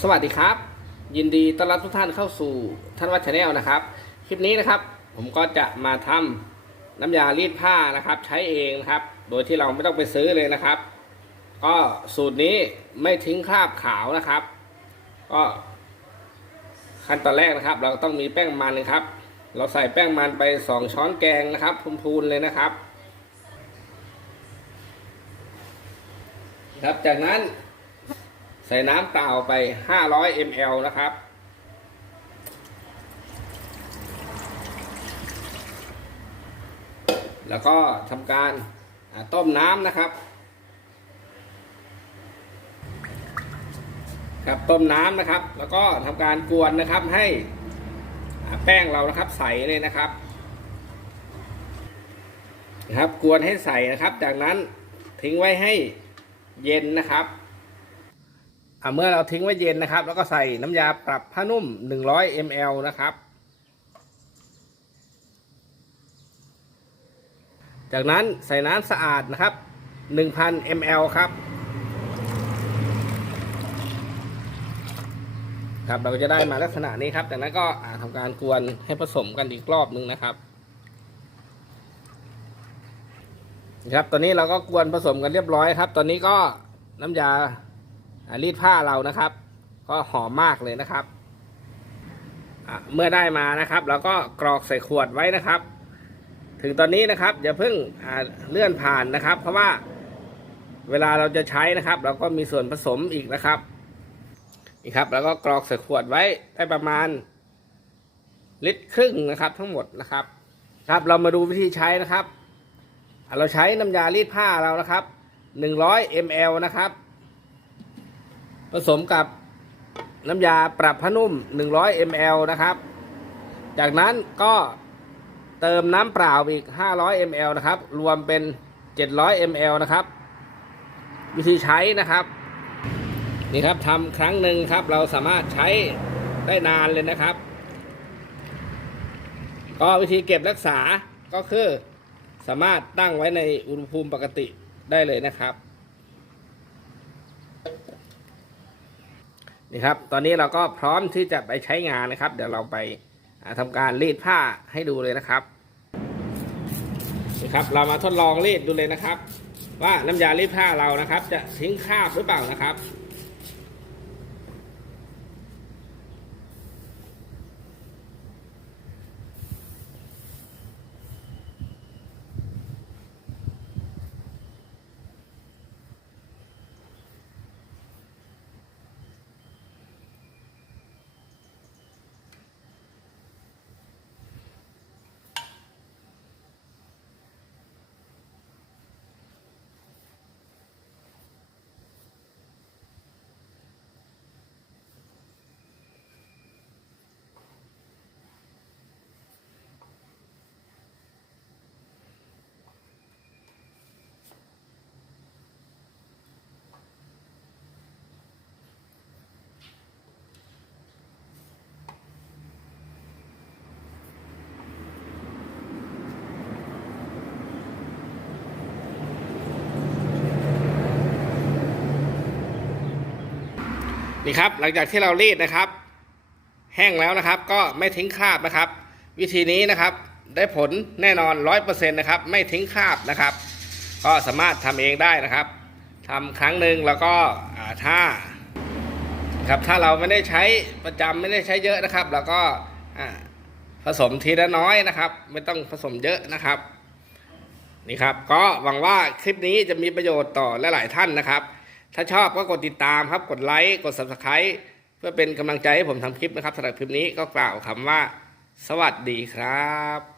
สวัสดีครับ ยินดีต้อนรับทุกท่านเข้าสู่ท่านวัดชาแนลนะครับ คลิปนี้นะครับ ผมก็จะมาทำน้ำยารีดผ้านะครับ ใช้เองนะครับ โดยที่เราไม่ต้องไปซื้อเลยนะครับ ก็สูตรนี้ไม่ทิ้งคราบขาวนะครับ ก็ขั้นตอนแรกนะครับ เราต้องมีแป้งมันนะครับ เราใส่แป้งมันไป 2 ช้อนแกงนะครับพูนๆเลยนะครับ ครับจากนั้น ใส่น้ำเปล่าไป 500 ml นะครับ แล้วก็ทำการต้มน้ำนะครับ ครับต้มน้ำนะครับ แล้วก็ทำการกวนนะครับให้แป้งเรานะครับใสเลยนะครับนะครับ กวนให้ใสนะครับ จากนั้นทิ้งไว้ให้เย็นนะครับ เมื่อเราทิ้งไว้เย็นนะครับ แล้วก็ใส่น้ำยาปรับผ้านุ่ม 100 ml นะครับ จากนั้นใส่น้ำสะอาดนะครับ 1,000 ml ครับ ครับเราก็จะได้มาลักษณะนี้ครับ จากนั้นก็ทำการกวนให้ผสมกันอีกรอบนึงนะครับครับ ตอนนี้เราก็กวนผสมกันเรียบร้อยครับ ตอนนี้ก็น้ำยา รีดผ้าเรานะครับ ก็หอมมากเลยนะครับ เมื่อได้มานะครับเราก็กรอกใส่ขวดไว้นะครับ ถึงตอนนี้นะครับอย่าเพิ่งเลื่อนผ่านนะครับ เพราะว่าเวลาเราจะใช้นะครับ เราก็มีส่วนผสมอีกนะครับนี่ครับ แล้วก็กรอกใส่ขวดไว้ได้ประมาณลิตรครึ่งนะครับ ทั้งหมดนะครับ ครับเรามาดูวิธีใช้นะครับ เราใช้น้ำยารีดผ้าเรานะครับ 100 ml นะครับ ผสมกับน้ำยาปรับผ้านุ่ม 100 ml นะครับ จากนั้นก็เติมน้ำเปล่าอีก 500 ml นะครับ รวมเป็น 700 ml นะครับ วิธีใช้นะครับ นี่ครับทำครั้งหนึ่งครับ เราสามารถใช้ได้นานเลยนะครับ ก็วิธีเก็บรักษาก็คือสามารถตั้งไว้ในอุณหภูมิปกติได้เลยนะครับ นี่ครับ ตอนนี้เราก็พร้อมที่จะไปใช้งานนะครับ เดี๋ยวเราไปทำทำการรีดผ้าให้ดูเลยนะครับนี่ครับ เรามาทดลองรีดดูเลยนะครับ ว่าน้ำยารีดผ้าเรานะครับ จะทิ้งคราบหรือเปล่านะครับ นี่ครับ หลังจากที่เรารีดนะครับ แห้งแล้วนะครับ ก็ไม่ทิ้งคราบนะครับ วิธีนี้นะครับ ได้ผลแน่นอนร้อยเปอร์เซ็นต์นะครับ ไม่ทิ้งคราบนะครับ ก็สามารถทำเองได้นะครับทำครั้งหนึ่งแล้วก็ถ้าครับถ้าเราไม่ได้ใช้ประจำไม่ได้ใช้เยอะนะครับ แล้วก็ผสมทีละน้อยนะครับ ไม่ต้องผสมเยอะนะครับนี่ครับ ก็หวังว่าคลิปนี้จะมีประโยชน์ต่อหลายๆท่านนะครับ ถ้าชอบก็กดติดตามครับ กดไลค์ กด subscribe เพื่อเป็นกำลังใจให้ผมทำคลิปนะครับสำหรับคลิปนี้ก็กล่าวคำว่า สวัสดีครับ